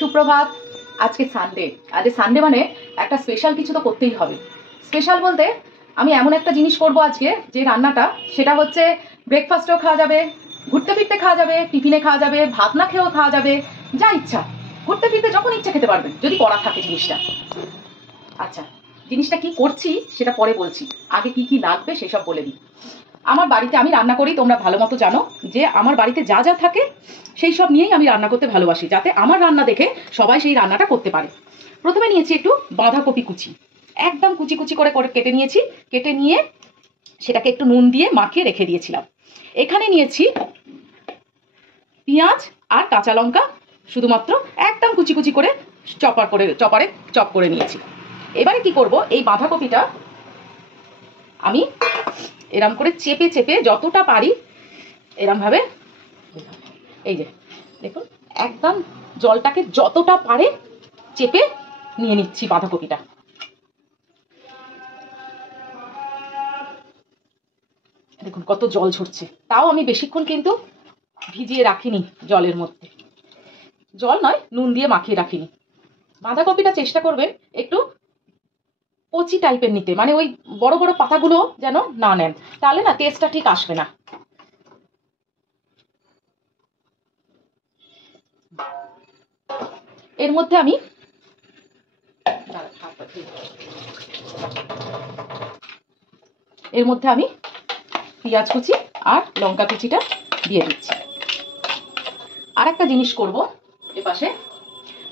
সুপ্রভাত। আজকে সানডে। আজকে সানডে মানে একটা স্পেশাল কিছু তো করতেই হবে। স্পেশাল বলতে আমি এমন একটা জিনিস করব আজকে, যে রান্নাটা সেটা হচ্ছে ব্রেকফাস্টেও খাওয়া যাবে, ঘুরতে ফিরতে খাওয়া যাবে, টিফিনে খাওয়া যাবে, ভাত না খেয়েও খাওয়া যাবে, যা ইচ্ছা ঘুরতে ফিরতে যখন ইচ্ছা খেতে পারবেন, যদি করা থাকে জিনিসটা। আচ্ছা, জিনিসটা কি করছি সেটা পরে বলছি, আগে কি কি লাগবে সেসব বলে দিই। আমার বাড়িতে আমি রান্না করি, তোমরা ভালো মতো জানো যে আমার বাড়িতে যা যা থাকে সেই সব নিয়েই আমি রান্না করতে ভালোবাসি, যাতে আমার রান্না দেখে সবাই সেই রান্নাটা করতে পারে। প্রথমে নিয়েছি একটু বাঁধাকপি কুচি, একদম কুচি কুচি করে করে কেটে নিয়েছি। কেটে নিয়ে সেটাকে একটু নুন দিয়ে মাখিয়ে রেখে দিয়েছিলাম। এখানে নিয়েছি পেঁয়াজ আর কাঁচা লঙ্কা, শুধুমাত্র একদম কুচি কুচি করে চপারে চপ করে নিয়েছি। এবারে কি করব, এই বাঁধাকপিটা আমি এরম করে চেপে চেপে যতটা পারি এরম ভাবে, এই যে দেখুন, একদম জলটাকে যতটা পারে চেপে নিয়ে নিচ্ছি বাঁধাকপিটা। দেখুন কত জল ঝরছে, তাও আমি বেশিক্ষণ কিন্তু ভিজিয়ে রাখিনি জলের মধ্যে, জল নয় নুন দিয়ে মাখিয়ে রাখিনি। বাঁধাকপিটা চেষ্টা করবেন একটু কচি টাইপের নিতে, মানে ওই বড় বড় পাতাগুলো যেন না নেন, তাহলে না টেস্টটা ঠিক আসবে না। এর মধ্যে আমি পেঁয়াজ কুচি আর লঙ্কা কুচিটা দিয়ে দিচ্ছি। আর একটা জিনিস করব, এপাশে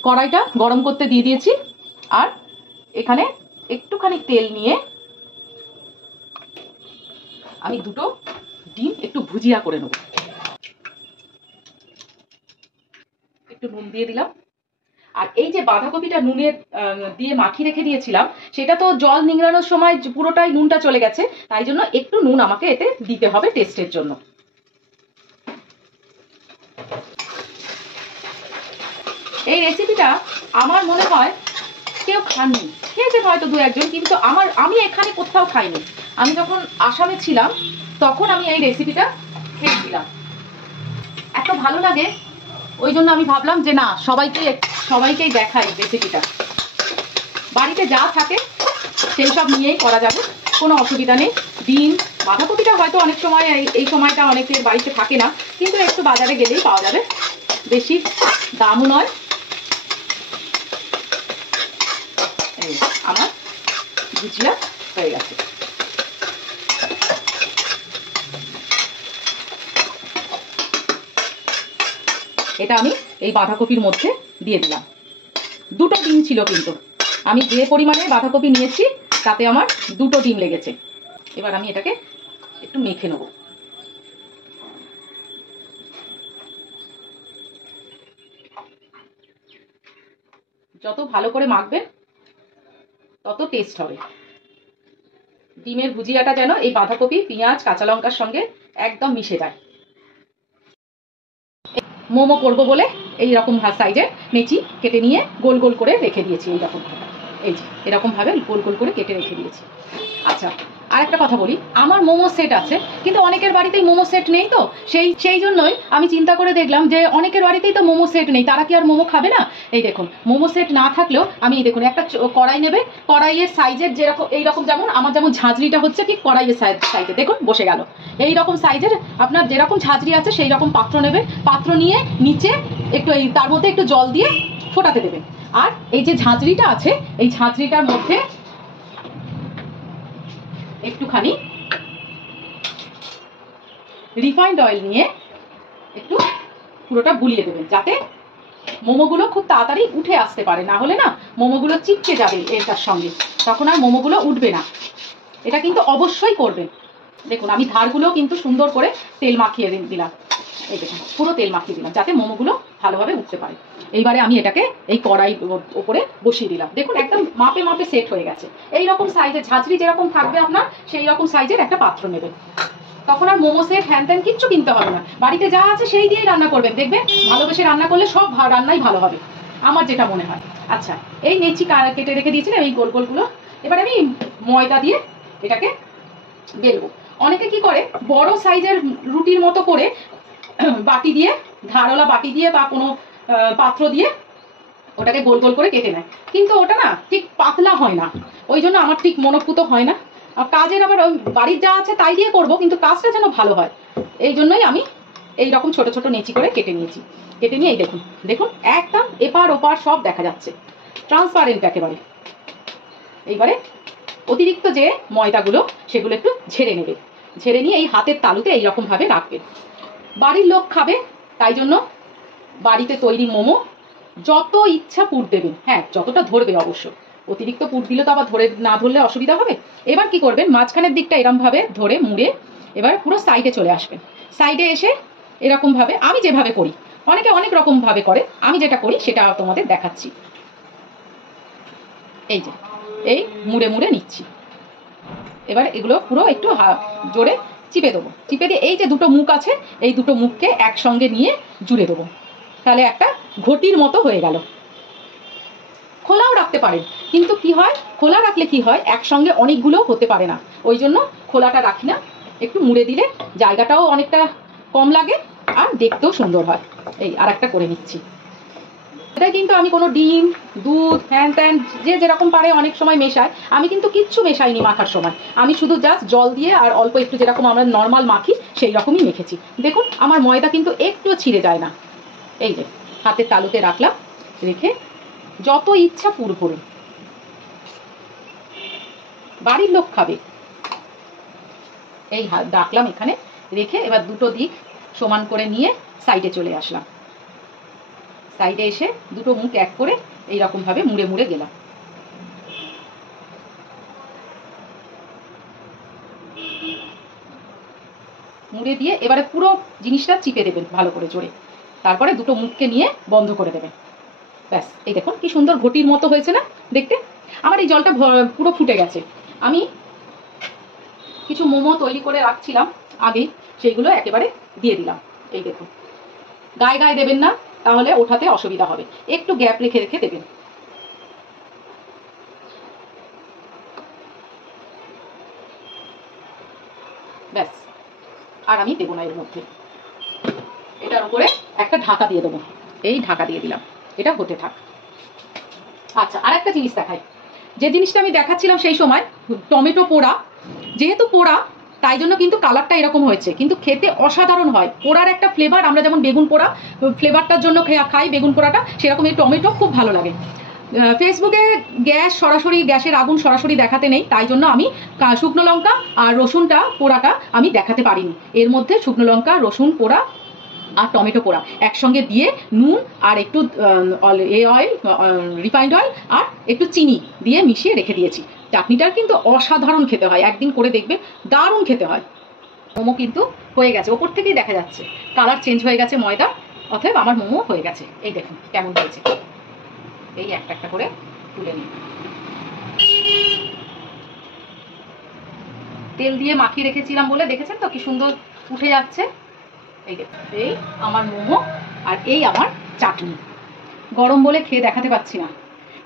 কড়াইটা গরম করতে দিয়ে দিয়েছি, আর এখানে একটুখানি তেল নিয়ে আমি দুটো ডিম একটু ভুজিয়া করে নেব। একটু নুন দিয়ে দিলাম। আর এই যে বাঁধাকপিটা নুনের দিয়ে মাখিয়ে রেখে দিয়েছিলাম, সেটা তো জল নিংড়ানোর সময় পুরোটাই নুনটা চলে গেছে, তাই জন্য একটু নুন আমাকে এতে দিতে হবে টেস্টের জন্য। এই রেসিপিটা আমার মনে হয় কেউ খাননি, খেয়েছেন হয়তো দু একজন, কিন্তু আমি এখানে কোথাও খাইনি। আমি যখন আসামে ছিলাম তখন আমি এই রেসিপিটা খেয়েছিলাম, এত ভালো লাগে, ওই জন্য আমি ভাবলাম যে না, সবাইকেই দেখাই রেসিপিটা। বাড়িতে যা থাকে সেই সব নিয়েই করা যাবে, কোনো অসুবিধা নেই। ডিম, বাঁধাকপিটা হয়তো অনেক সময় এই সময়টা অনেকের বাড়িতে থাকে না, কিন্তু একটু বাজারে গেলেই পাওয়া যাবে, বেশি দামও নয়। আমার ভুজিয়া হয়ে গেছে। এটা আমি এই বাঁধাকপির মধ্যে দিয়ে দিলাম। দুটো ডিম ছিল, কিন্তু আমি যে পরিমাণে বাঁধাকপি নিয়েছি তাতে আমার দুটো ডিম লেগেছে। এবার আমি এটাকে একটু মেখে নেব। যত ভালো করে মাখবেন তত টেস্ট হবে। ডিমের ভুজিয়াটা যেন এই বাঁধাকপি, পেঁয়াজ, কাঁচা লঙ্কার সঙ্গে একদম মিশে যায়। মোমো করবো বলে এই রকম সাইজের নেচি কেটে নিয়ে গোল গোল করে রেখে দিয়েছি। এইরকম, এই যে এরকম ভাবে গোল গোল করে কেটে রেখে দিয়েছি। আচ্ছা, আর একটা কথা বলি, আমার মোমো সেট আছে, কিন্তু অনেকের বাড়িতেই মোমো সেট নেই, তো সেই জন্যই আমি চিন্তা করে দেখলাম যে অনেকের বাড়িতেই তো মোমো সেট নেই, তারা কি আর মোমো খাবে না? এই দেখুন, মোমো সেট না থাকলেও আমি দেখুন একটা কড়াই নেবে, কড়াইয়ের সাইজের যেরকম, এইরকম, যেমন আমার যেমন ঝাঁঝরিটা হচ্ছে কি কড়াইয়ের সাইজে, দেখুন বসে গেল। এইরকম সাইজের আপনার যেরকম ঝাঁঝরি আছে সেই রকম পাত্র নেবে, পাত্র নিয়ে নিচে একটু তার মধ্যে একটু জল দিয়ে ফোটাতে দেবে। আর এই যে ঝাঁঝরিটা আছে, এই ঝাঁঝরিটার মধ্যে একটুখানি রিফাইন্ড অয়েল নিয়ে একটু পুরোটা বুলিয়ে দেবেন, যাতে মোমোগুলো খুব তাড়াতাড়ি উঠে আসতে পারে, না হলে না মোমোগুলো চিপকে যাবে এটার সঙ্গে, তখন আর মোমোগুলো উঠবে না। এটা কিন্তু অবশ্যই করবেন। দেখুন আমি ধারগুলো কিন্তু সুন্দর করে তেল মাখিয়ে দিলাম, এই দেখুন পুরো তেল মাখিয়ে দিলাম, যাতে মোমোগুলো ভালোভাবে উঠতে পারে। এইবারে আমি এটাকে এই কড়াই ওপরে বসিয়ে দিলাম। দেখুন একদম মাপে মাপে সেট হয়ে গেছে। এই রকম সাইজের ঝাঁঝরি যেরকম থাকবে আপনার, সেই রকম সাইজের একটা পাত্র নেবেন। তখন আর মোমো সেট হ্যান ত্যান কিচ্ছু কিনতে হবে না, বাড়িতে যা আছে সেই দিয়েই রান্না করবেন, দেখবেন ভালোবেসে রান্না করলে সব রান্নাই ভালো হবে, আমার যেটা মনে হয়। আচ্ছা, এই নেচি কেটে রেখে দিয়েছিলাম এই গোল গোলগুলো, এবার আমি ময়দা দিয়ে এটাকে বেলবো। অনেকে কি করে, বড় সাইজের রুটির মতো করে বাটি দিয়ে, ধারওয়ালা বাটি দিয়ে বা কোনো পাত্র দিয়ে ওটাকে গোল গোল করে কেটে নেয়, কিন্তু ওটা না ঠিক পাতলা হয় না, ওই জন্য আমার ঠিক মনোপুত হয় না। আর কাজের আবার বাড়ির যা আছে তাই দিয়ে করব, কিন্তু কাজটা যেন ভালো হয়, এই জন্যই আমি এই রকম ছোট ছোট নেচি করে কেটে নিয়েছি। কেটে নিয়ে এই দেখুন দেখুন একদম এপার ওপার সব দেখা যাচ্ছে, ট্রান্সপারেন্ট একেবারে। এইবারে অতিরিক্ত যে ময়দাগুলো সেগুলো একটু ঝেড়ে নেবে, ঝেড়ে নিয়ে এই হাতের তালুতে এইরকম ভাবে রাখবে। বাড়ির লোক খাবে, তাই জন্য বাড়িতে তৈরি মোমো যত ইচ্ছা পুর দেবেন, হ্যাঁ যতটা ধরবে অবশ্য, অতিরিক্ত পুর দিলে তো আবার ধরে না ধরলে অসুবিধা হবে। এবার কি করবেন, মাঝখানের দিকটা এরকম ভাবে ধরে মুড়ে এবার পুরো সাইডে চলে আসবেন। সাইডে এসে এরকম ভাবে, আমি যেভাবে করি, অনেকে অনেক রকম ভাবে করে, আমি যেটা করি সেটা তোমাদের দেখাচ্ছি। এই যে এই মুড়ে মুড়ে নিচ্ছি। এবার এগুলো পুরো একটু জোরে চিপে দেবো, চিপে দিয়ে এই যে দুটো মুখ আছে এই দুটো মুখকে একসঙ্গে নিয়ে জুড়ে দেবো, তাহলে একটা ঘটির মতো হয়ে গেল। খোলাও রাখতে পারেন, কিন্তু কি হয় খোলা রাখলে কি হয় একসঙ্গে অনেকগুলো হতে পারে না, ওই জন্য খোলাটা রাখি না। একটু মুড়ে দিলে জায়গাটাও অনেকটা কম লাগে আর দেখতেও সুন্দর হয়। এই আর একটা করে নিচ্ছি। এটা কিন্তু আমি কোনো ডিম দুধ হ্যান ত্যান যে যেরকম পারে অনেক সময় মেশায়, আমি কিন্তু কিচ্ছু মেশাইনি মাখার সময়, আমি শুধু জাস্ট জল দিয়ে আর অল্প একটু যেরকম আমরা নর্মাল মাখি সেই রকমই মেখেছি। দেখুন আমার ময়দা কিন্তু একটুও ছিঁড়ে যায় না। এই যে হাতের তালুতে রাখলাম, রেখে যত ইচ্ছা পুর ভরুন, বাড়ির লোক খাবে। এই রাখলাম এখানে রেখে এবার দুটো দিক সমান করে নিয়ে সাইডে চলে আসলাম। সাইডে এসে দুটো মুখ এক করে এইরকম ভাবে মুড়ে মুড়ে গেলাম। মুড়ে দিয়ে এবারে পুরো জিনিসটা চিপে দেবেন ভালো করে জোরে, তারপরে দুটো মুখকে নিয়ে বন্ধ করে দেবেন। ব্যাস এই দেখুন কি সুন্দর ঘটির মতো হয়েছে না দেখতে। আমার এই জলটা পুরো ফুটে গেছে। আমি কিছু মোমো তৈরি করে রাখছিলাম আগেই, সেইগুলো একেবারে দিয়ে দিলাম। এই দেখুন গায়ে গায়ে দেবেন না, তাহলে ওঠাতে অসুবিধা হবে, একটু গ্যাপ রেখে রেখে দেবেন। ব্যাস আর আমি দেবো না এর মধ্যে, এটার উপরে একটা ঢাকা দিয়ে দেবো। এই ঢাকা দিয়ে দিলাম, এটা হতে থাক। আচ্ছা আর একটা জিনিস দেখাই, যে জিনিসটা আমি দেখাচ্ছিলাম সেই সময় টমেটো পোড়া, যেহেতু পোড়া তাই জন্য কিন্তু কালারটা এরকম হয়েছে, কিন্তু খেতে অসাধারণ হয়। পোড়ার একটা ফ্লেভার, আমরা যেমন বেগুন পোড়া ফ্লেভারটার জন্য খাই বেগুন পোড়াটা, সেরকম এই টমেটো খুব ভালো লাগে। ফেসবুকে গ্যাসের আগুন সরাসরি দেখাতে নেই, তাই জন্য আমি শুকনো লঙ্কা আর রসুনটা পোড়াটা আমি দেখাতে পারিনি। এর মধ্যে শুকনো লঙ্কা রসুন পোড়া আর টমেটো পোড়া একসঙ্গে দিয়ে নুন আর একটু অয়েল রিফাইন্ড অয়েল আর একটু চিনি দিয়ে মিশিয়ে রেখে দিয়েছি। চাটনিটা কিন্তু অসাধারণ খেতে হয়, একদিন করে দেখবে, দারুণ খেতে হয়। মোমো কিন্তু হয়ে গেছে, ওপর থেকেই দেখা যাচ্ছে কালার চেঞ্জ হয়ে গেছে ময়দা, অতএব আমার মোমো হয়ে গেছে। এই দেখুন কেমন হয়েছে, এই একটা একটা করে তুলে নিই। তেল দিয়ে মাখিয়ে রেখেছিলাম বলে দেখেছেন তো কি সুন্দর উঠে যাচ্ছে। এই দেখুন এই আমার মোমো আর এই আমার চাটনি। গরম বলে খেয়ে দেখাতে পাচ্ছি না,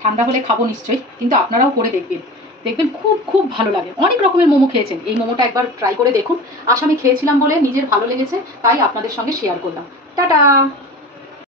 ঠান্ডা হলে খাবো নিশ্চয়ই, কিন্তু আপনারাও করে দেখবেন, দেখবেন খুব খুব ভালো লাগে। অনেক রকমের মোমো খেয়েছেন, এই মোমোটা একবার ট্রাই করে দেখুন। আজ আমি খেয়েছিলাম বলে নিজের ভালো লেগেছে, তাই আপনাদের সঙ্গে শেয়ার করলাম। টাটা।